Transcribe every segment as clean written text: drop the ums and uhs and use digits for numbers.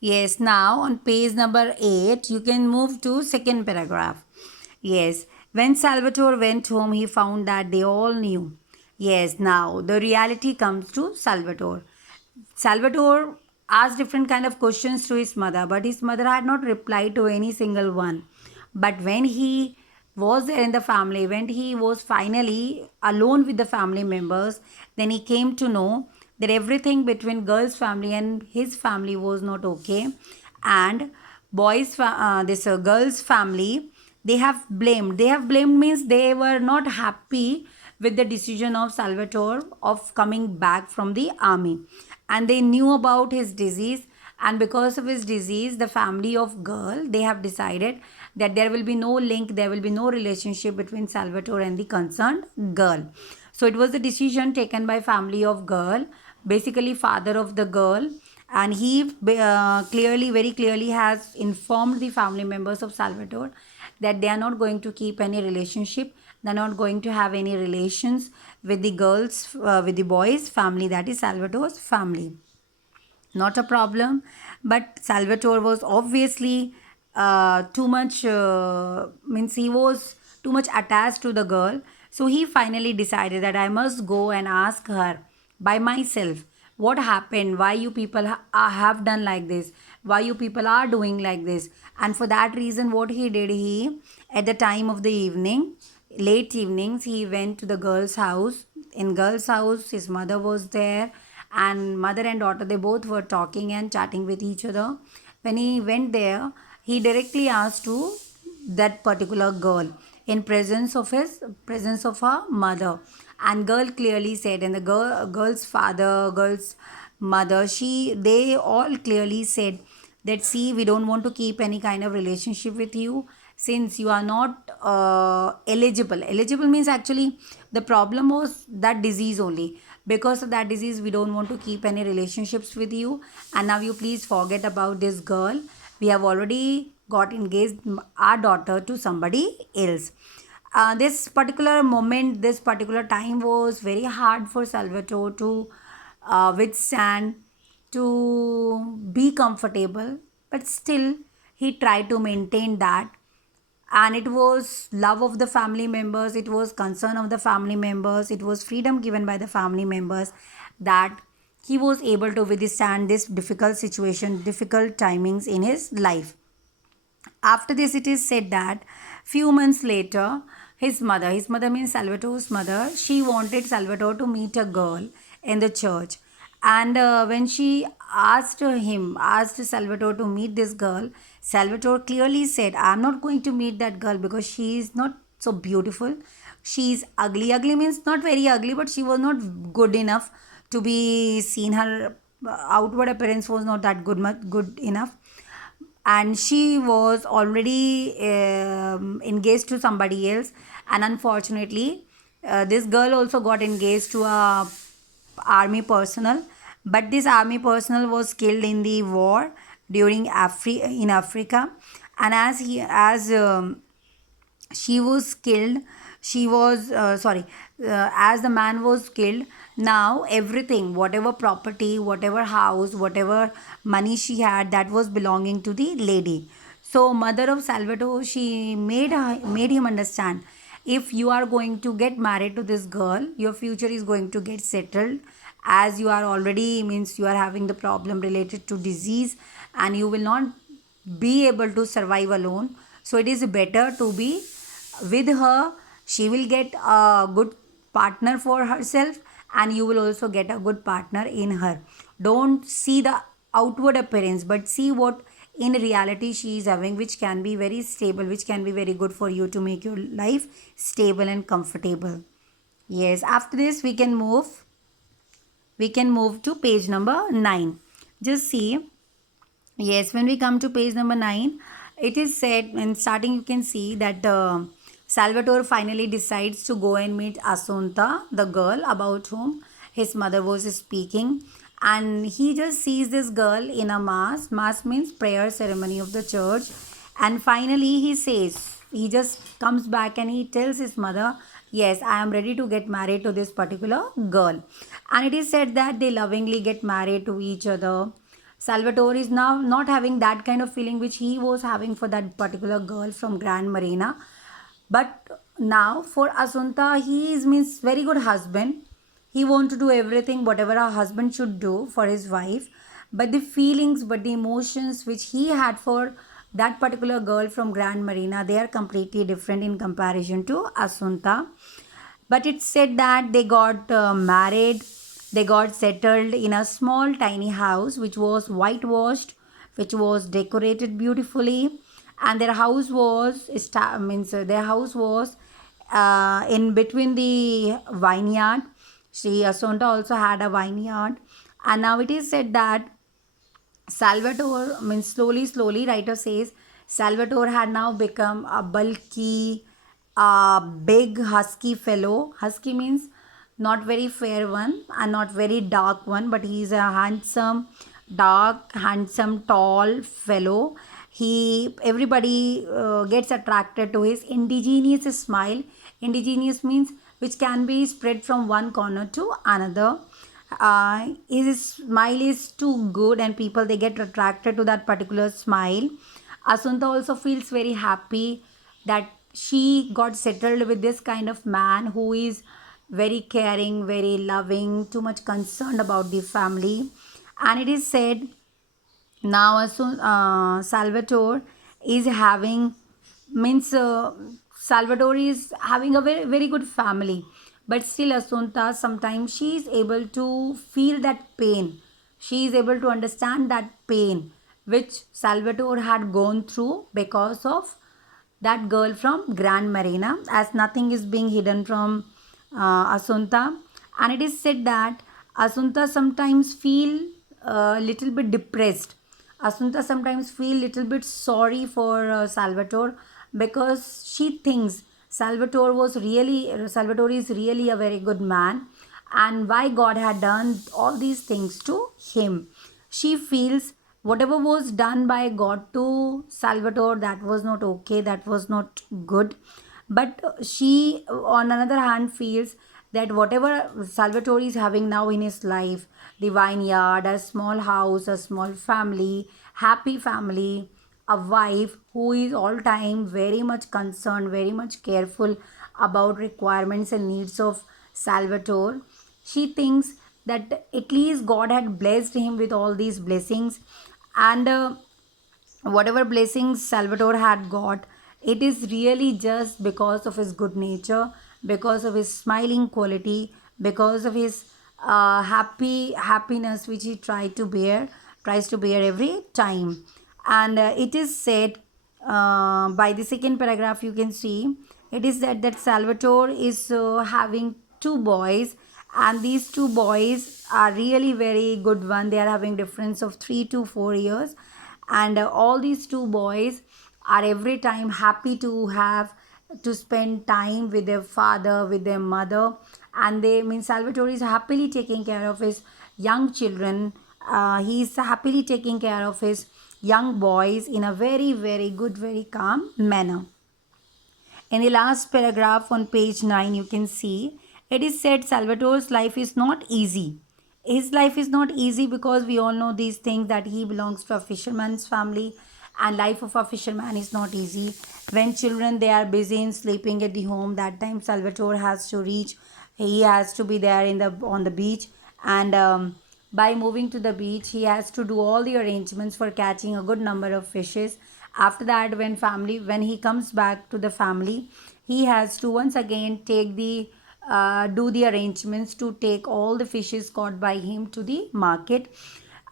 Yes, now on page number 8, you can move to second paragraph. Yes, when Salvatore went home, he found that they all knew. Yes, now the reality comes to Salvatore. Salvatore asked different kind of questions to his mother, but his mother had not replied to any single one. But when he was there in the family, when he was finally alone with the family members, then he came to know that everything between girl's family and his family was not okay, and this girl's family, they have blamed means they were not happy with the decision of Salvatore of coming back from the army, and they knew about his disease, and because of his disease the family of girl, they have decided that there will be no link, there will be no relationship between Salvatore and the concerned girl. So it was the decision taken by family of girl, basically father of the girl, and he clearly, very clearly has informed the family members of Salvatore that they are not going to keep any relationship, they're not going to have any relations with the girls, with the boys family, that is Salvatore's family. Not a problem, but Salvatore was obviously too much, means he was too much attached to the girl. So he finally decided that I must go and ask her by myself what happened, why you people have done like this, why you people are doing like this. And for that reason, what he did, he, at the time of the evening, late evenings, he went to the girl's house. In girl's house, his mother was there, and mother and daughter, they both were talking and chatting with each other. When he went there, he directly asked to that particular girl in presence of her mother, and girl clearly said, and the girl's father, girl's mother, she, they all clearly said that, see, we don't want to keep any kind of relationship with you since you are not eligible means actually the problem was that disease only. Because of that disease, we don't want to keep any relationships with you, and now you please forget about this girl. We have already got engaged our daughter to somebody else. This particular moment, this particular time was very hard for Salvatore to withstand, to be comfortable, but still he tried to maintain that. And it was love of the family members, it was concern of the family members, it was freedom given by the family members, that he was able to withstand this difficult situation, difficult timings in his life. After this, it is said that few months later, his mother means Salvatore's mother, she wanted Salvatore to meet a girl in the church. And when she asked Salvatore to meet this girl, Salvatore clearly said, I'm not going to meet that girl because she is not so beautiful. She's ugly. Ugly means not very ugly, but she was not good enough to be seen. Her outward appearance was not that good enough, and she was already engaged to somebody else. And unfortunately, this girl also got engaged to a army personnel, but this army personnel was killed in the war during in Africa. And she was killed she was sorry as the man was killed, now everything, whatever property, whatever house, whatever money she had, that was belonging to the lady. So mother of Salvatore, she made him understand, if you are going to get married to this girl, your future is going to get settled, as you are already, means you are having the problem related to disease, and you will not be able to survive alone. So it is better to be with her. She will get a good partner for herself, and you will also get a good partner in her. Don't see the outward appearance, but see what in reality she is having, which can be very stable, which can be very good for you to make your life stable and comfortable. Yes, after this we can move to page number 9. Just see. Yes, when we come to page number 9, it is said in starting, you can see that Salvatore finally decides to go and meet Asunta, the girl about whom his mother was speaking. And he just sees this girl in a mass. Mass means prayer ceremony of the church. And finally, he just comes back and he tells his mother, yes, I am ready to get married to this particular girl. And it is said that they lovingly get married to each other. Salvatore is now not having that kind of feeling which he was having for that particular girl from Grand Marina. But now for Asunta, he is means very good husband. He want to do everything whatever a husband should do for his wife. But the feelings, but the emotions which he had for that particular girl from Grand Marina, they are completely different in comparison to Asunta. But it's said that they got married, they got settled in a small tiny house which was whitewashed, which was decorated beautifully, and their house was their house was in between the vineyard. She Asonta also had a vineyard, and now it is said that Salvatore means slowly, writer says Salvatore had now become a bulky, big, husky fellow. Husky means not very fair one and not very dark one, but he is a handsome, dark, handsome, tall fellow. Everybody gets attracted to his indigenous smile. Indigenous means which can be spread from one corner to another. His smile is too good and people they get attracted to that particular smile. Asunta also feels very happy that she got settled with this kind of man who is very caring, very loving, too much concerned about the family. And it is said now Salvatore is having means Salvatore is having a very good family, but still Asunta sometimes she is able to feel that pain. She is able to understand that pain which Salvatore had gone through because of that girl from Grand Marina, as nothing is being hidden from Asunta. And it is said that Asunta sometimes feel a little bit depressed. Asunta sometimes feel little bit sorry for Salvatore because she thinks Salvatore is really a very good man, and why God had done all these things to him. She feels whatever was done by God to Salvatore, that was not okay, that was not good. But she, on another hand, feels that whatever Salvatore is having now in his life, the vineyard, a small house, a small family, happy family, a wife who is all time very much concerned, very much careful about requirements and needs of Salvatore. She thinks that at least God had blessed him with all these blessings, and whatever blessings Salvatore had got, it is really just because of his good nature, because of his smiling quality, because of his happiness which he tries to bear every time. And it is said by the second paragraph, you can see it is said that Salvatore is having two boys, and these two boys are really very good one. They are having difference of 3 to 4 years, and all these two boys are every time happy to have to spend time with their father, with their mother. And they mean Salvatore is happily taking care of his young children. He is happily taking care of his young boys in a very good, very calm manner. In the last paragraph on page 9, you can see it is said Salvatore's life is not easy. His life is not easy because we all know these things that he belongs to a fisherman's family, and life of a fisherman is not easy. When children they are busy in sleeping at the home, that time Salvatore has to reach. He has to be there in the on the beach, and by moving to the beach, he has to do all the arrangements for catching a good number of fishes. After that, when he comes back to the family, he has to once again take the do the arrangements to take all the fishes caught by him to the market.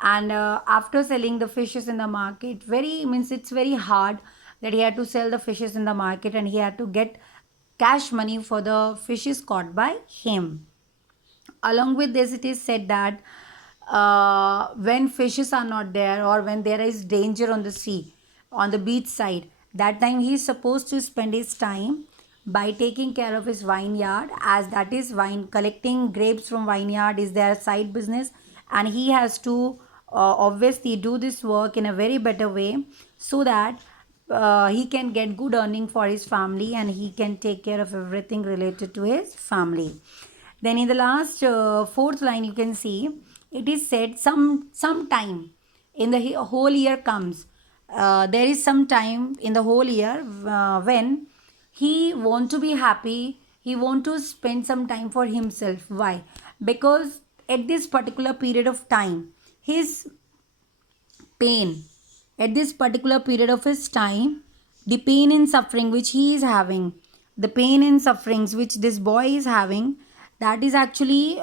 And after selling the fishes in the market, very means it's very hard that he had to sell the fishes in the market, and he had to get cash money for the fishes caught by him. Along with this, it is said that when fishes are not there, or when there is danger on the sea, on the beach side, that time he is supposed to spend his time by taking care of his vineyard, as that is wine collecting grapes from vineyard is their side business, and he has to obviously do this work in a very better way, so that he can get good earning for his family, and he can take care of everything related to his family. Then in the last fourth line, you can see it is said sometime. in the whole year comes. There is some time in the whole year when he want to be happy, he want to spend some time for himself. Why? Because at this particular period of time, his pain, at this particular period of his time, the pain and suffering which he is having, the pain and sufferings which this boy is having, that is actually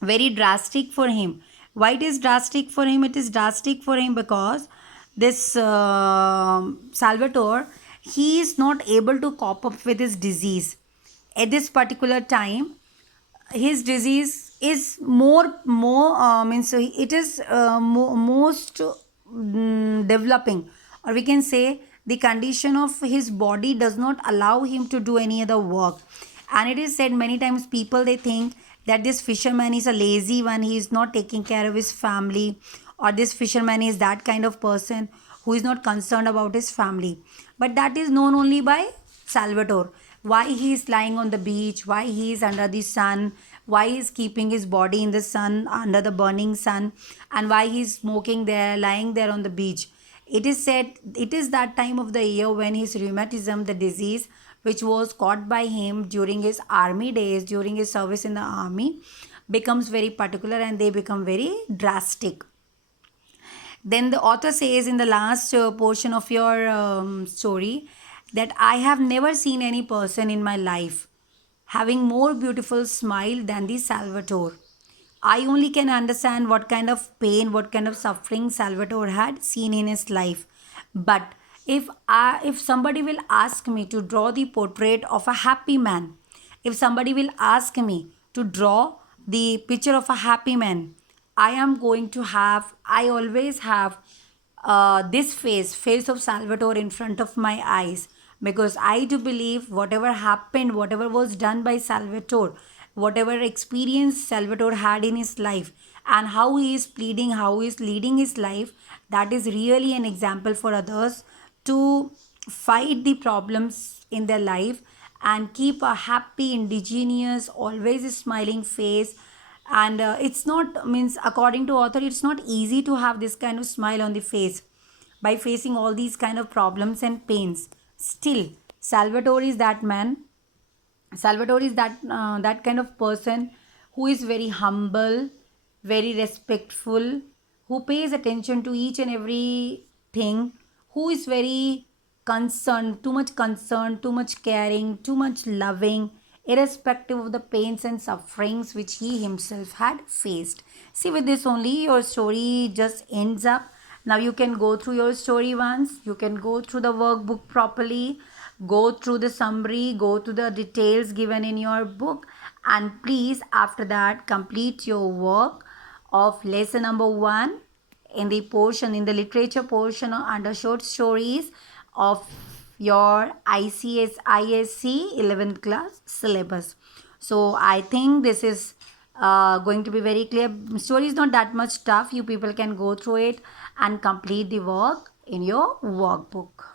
very drastic for him. Why it is drastic for him? It is drastic for him because this Salvatore, he is not able to cope up with his disease at this particular time. His disease is more means it is most developing, or we can say the condition of his body does not allow him to do any other work. And it is said many times, people they think that this fisherman is a lazy one, he is not taking care of his family, or this fisherman is that kind of person who is not concerned about his family. But that is known only by Salvatore. Why he is lying on the beach, why he is under the sun, why he is keeping his body in the sun, under the burning sun, and why he is smoking there, lying there on the beach. It is said it is that time of the year when his rheumatism, the disease which was caught by him during his army days, during his service in the army, becomes very particular and they become very drastic. Then the author says in the last portion of your story that I have never seen any person in my life having more beautiful smile than the Salvatore. I only can understand what kind of pain, what kind of suffering Salvatore had seen in his life. But if somebody will ask me to draw the portrait of a happy man, if somebody will ask me to draw the picture of a happy man, I always have this face of Salvatore in front of my eyes, because I do believe whatever happened, whatever was done by Salvatore, whatever experience Salvatore had in his life, and how he is pleading, how he is leading his life, that is really an example for others to fight the problems in their life and keep a happy, indigenous, always smiling face. And it's not, means according to author, it's not easy to have this kind of smile on the face by facing all these kind of problems and pains. Still, Salvatore is that man. Salvatore is that kind of person who is very humble, very respectful, who pays attention to each and every thing, who is very concerned, too much caring, too much loving, irrespective of the pains and sufferings which he himself had faced. See, with this only your story just ends up. Now you can go through your story once, you can go through the workbook properly, go through the summary, go to the details given in your book, and please after that complete your work of lesson number 1 in the portion, in the literature portion under short stories of your ICS ISC 11th class syllabus. So I think this is going to be very clear. Story is not that much tough. You people can go through it and complete the work in your workbook.